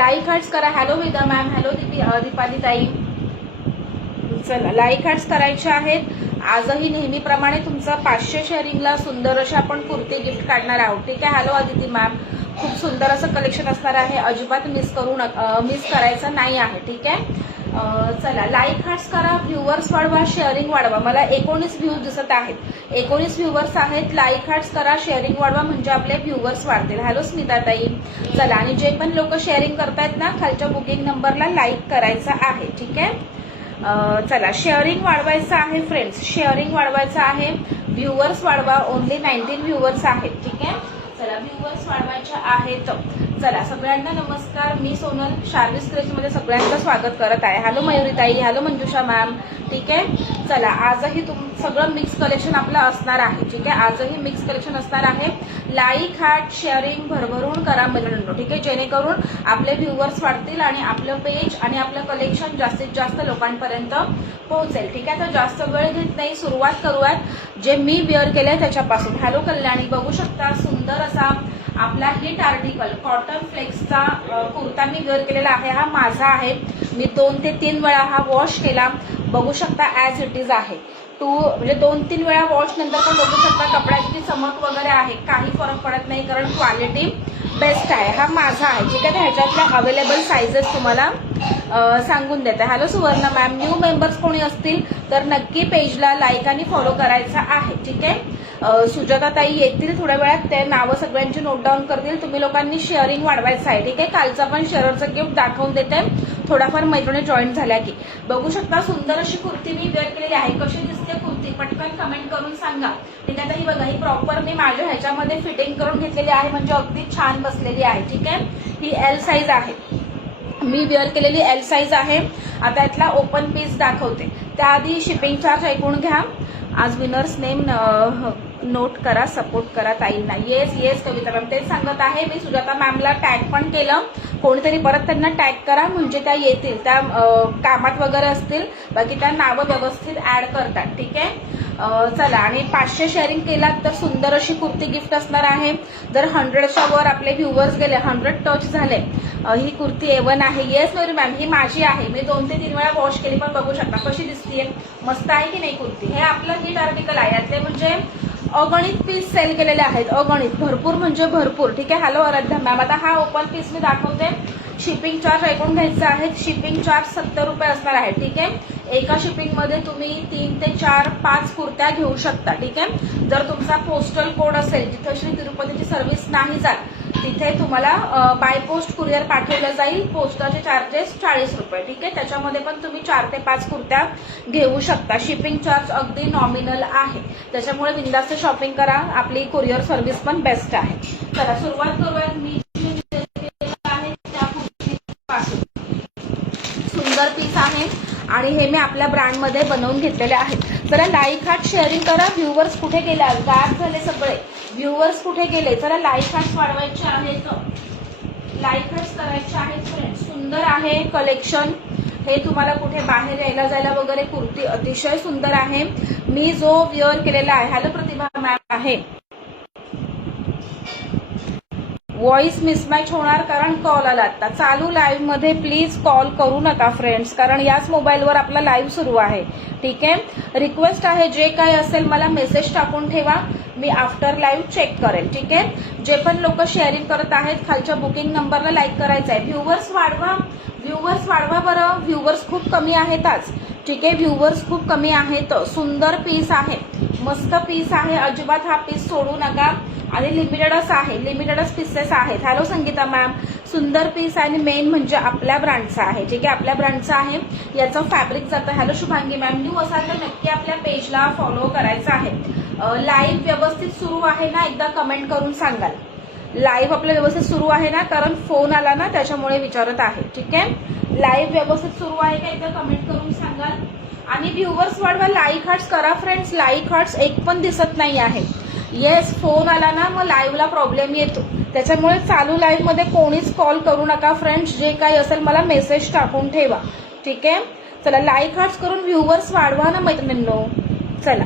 Like hearts करा. Hello Veda ma'am, hello Deepali ताई. चला लाईक हार्ट्स करायचे आहेत. आजही नेहमीप्रमाणे तुमचा 500 शेअरिंगला सुंदर अशी आपण कुर्ती गिफ्ट काढणार आहोत. ठीक आहे. हॅलो आदिती मॅम, खूप सुंदर असं कलेक्शन असणार आहे. अजिबात मिस करायचं नाही आहे. ठीक आहे. चला लाईक हार्ट्स करा, व्ह्यूवर्स वाढवा, शेअरिंग वाढवा. मला 19 व्ह्यूज दिसत आहेत. 19 व्ह्यूवर्स आहेत. लाईक हार्ट्स करा, शेअरिंग वाढवा, म्हणजे आपले व्ह्यूवर्स वाढतील. हॅलो स्मिता ताई. चला, आणि जे पण लोक शेअरिंग करतायत ना, खालच्या बुकिंग नंबरला लाईक करायचं आहे. ठीक आहे. चला शेअरिंग वाढवायचं आहे फ्रेंड्स, शेअरिंग वाढवायचं आहे. व्ह्यूवर्स वाढवा. ओनली 19 व्ह्यूवर्स आहेत. ठीक आहे. चला व्ह्यूवर्स वाढवायचे आहेत. चला सगळ्यांना नमस्कार. मी सोनल शार्विस क्रेजमध्ये सगळ्यांचं स्वागत करत आहे. हॅलो मयुरीताई, हॅलो मंजुषा मॅम. ठीक आहे. चला आजही सगळं मिक्स कलेक्शन आपलं असणार आहे. ठीक आहे. आजही मिक्स कलेक्शन असणार आहे. लाईक हार्ट शेअरिंग भरभरून करा मैत्रिणींनो. ठीक आहे. जेणेकरून आपले व्ह्यूवर्स वाढतील आणि आपलं पेज आणि आपलं कलेक्शन जास्तीत जास्त लोकांपर्यंत पोहोचेल. ठीक आहे. तर जास्त वेळ घेत नाही, सुरुवात करूयात जे मी वेअर केलंय त्याच्यापासून. हॅलो कल्याणी, बघू शकता सुंदर असा आपला हिट आर्टिकल कॉटन फ्लेक्सचा कुर्ता मी वेअर केलेला आहे. हा माझा आहे. मी 2 ते 3 वेळा हा वॉश केला. बघू शकता ॲज इट इज आहे. म्हणजे 2-3 वेळा वॉश नंतर पण बघू शकता कपड्याची चमक वगैरे आहे. काही फरक पडत नाही कारण क्वालिटी बेस्ट आहे. हा माझा आहे. ठीक आहे. ह्याच्यातल्या अवेलेबल साईजेस तुम्हाला सांगून देते. Hello Suvarna ma'am, new members कोणी असतील तर नक्की पेजला लाईक आणि फॉलो करायचा आहे. ठीक आहे. सुजाता ताई येतील थोड्या वेळात, ते नावं सगळ्यांची नोट डाऊन करतील. तुम्ही लोकांनी शेअरिंग वाढवायचं आहे. ठीक आहे. कालचा पण शेअरचं गिफ्ट दाखवून देते थोडाफार मैत्रिणी जॉईन झाल्या की. बघू शकता सुंदर अशी कुर्ती मी वेअर केलेली आहे. कशी दिसते कुर्ती पटकन कमेंट करून सांगा. ठीक आहे. ही बघा, ही प्रॉपर मी माझ्या ह्याच्यामध्ये फिटिंग करून घेतलेली आहे, म्हणजे अगदी छान बसलेली आहे. ठीक आहे. ही एल साईज आहे. मी वेअर केलेली एल साईज आहे. आता यातला ओपन पीस दाखवते. त्याआधी शिपिंग चार्ज ऐकून घ्या. आज विनर्स नेम नोट करा, सपोर्ट करा ताईंना. येस कविता मॅम, तेच सांगत आहे मी. सुजाता मॅमला टॅग पण केलं. कोणीतरी परत त्यांना टॅग करा, म्हणजे त्या येतील, त्या कामात वगैरे असतील. बाकी त्या नावं व्यवस्थित ऍड करतात. ठीक आहे. चला, आणि 500 शेअरिंग केलात तर सुंदर अशी कुर्ती गिफ्ट असणार आहे. जर 100च्या वर आपले व्ह्यूवर्स गेले, 100 टच झाले, ही कुर्ती A1 आहे. येस मयुरी मॅम, ही माझी आहे. मी 2 ते 3 वेळा वॉश केली, पण बघू शकता कशी दिसतीये. मस्त आहे की नाही कुर्ती. हे आपलं हिट आर्टिकल आहे. यातले म्हणजे अगणित पीस सेल केलेले आहेत. अगणित, भरपूर म्हणजे भरपूर. ठीक आहे. हॅलो आराध्या मॅम, आता हा ओपन पीस मी दाखवते. शिपिंग चार्ज ऐकून घ्यायचा आहे. शिपिंग चार्ज 70 रुपये असणार आहे. ठीक आहे. एका शिपिंग मध्ये तुम्ही 3 ते 4-5 कुर्त्या घेऊ शकता. ठीक आहे. जर तुमचा पोस्टल कोड असेल, जिथे श्री तिरुपतीची सर्व्हिस नाही जात, तिथे तुम्हाला बाय पोस्ट कुरिअर पाठवलं जाईल. पोस्टाचे चार्जेस 40 रुपये. ठीक आहे. त्याच्यामध्ये पण तुम्ही 4 ते 5 कुर्त्या घेऊ शकता. शिपिंग चार्ज अगदी नॉमिनल आहे. त्याच्यामुळे बिंदास्त शॉपिंग करा. आपली कुरिअर सर्व्हिस पण बेस्ट आहे. चला सुरुवात करूयात. मी सुंदर पीस आहे आणि हे मी आपल्या ब्रँडमध्ये बनवून घेतलेले आहेत. जरा लाईक हार्ट शेअरिंग करा. व्ह्यूवर्स कुठे गेले, गायब झाले सगळे. व्ह्यूवर्स कुठे गेले. जरा लाईक हार्ट वाढवायचे आहेत, लाईक हार्ट करायचे आहेत फ्रेंड्स. सुंदर आहे कलेक्शन. हे तुम्हाला कुठे बाहेर यायला जायला वगैरे कुर्ती अतिशय सुंदर आहे. मी जो वेअर केलेला आहे. हॅलो प्रतिभा मॅम आहे. व्हॉइस मिसमॅच होणार कारण कॉल आला. आता चालू लाईव्ह मध्ये प्लीज कॉल करू नका फ्रेंड्स, कारण याच मोबाईलवर आपला लाईव्ह सुरू आहे. ठीक आहे. रिक्वेस्ट आहे, जे काय असेल मला मेसेज टाकून ठेवा. मी आफ्टर लाईव्ह चेक करेल. ठीक आहे. जे पण लोक शेअरिंग करत आहेत, खालच्या बुकिंग नंबरला लाईक करायचं आहे. व्ह्यूवर्स वाढवा, व्ह्यूवर्स वाढवा बरं. व्ह्यूवर्स खूप कमी आहेत आज. ठीक आहे. व्ह्यूवर्स खूप कमी आहेत. सुंदर पीस आहे, मस्त पीस आहे. अजिबात हा पीस सोडू नका. आणि लिमिटेडच आहे, लिमिटेडच पीसेस आहेत. हॅलो संगीता मॅम, सुंदर पीस आहे आणि मेन म्हणजे आपल्या ब्रँडचा आहे. ठीक आहे. आपल्या ब्रँडचा आहे. याचं फॅब्रिक जातं. हॅलो शुभांगी मॅम, न्यू असाल तर नक्की आपल्या पेजला फॉलो करायचं आहे. लाईव्ह व्यवस्थित सुरू आहे ना, एकदा कमेंट करून सांगाल. लाईव्ह आपलं व्यवस्थित सुरू आहे ना, कारण फोन आला ना त्याच्यामुळे विचारत आहे. ठीक आहे. लाईव्ह व्यवस्थित सुरू आहे का एकदा कमेंट करून सांगाल. आणि व्ह्यूवर्स वाढवा, लाईक हार्ट्स करा फ्रेंड्स. लाईक हार्ट्स एक पण दिसत नाही आहे. येस, फोन आला ना मग लाईव्हला प्रॉब्लेम येतो. त्याच्यामुळे चालू लाईव्ह मध्ये कोणीच कॉल करू नका फ्रेंड्स. जे काही असेल मला मेसेज टाकून ठेवा. ठीक आहे. चला लाईक हार्ट्स करून व्ह्यूवर्स वाढवा ना मैत्रिणींनो. चला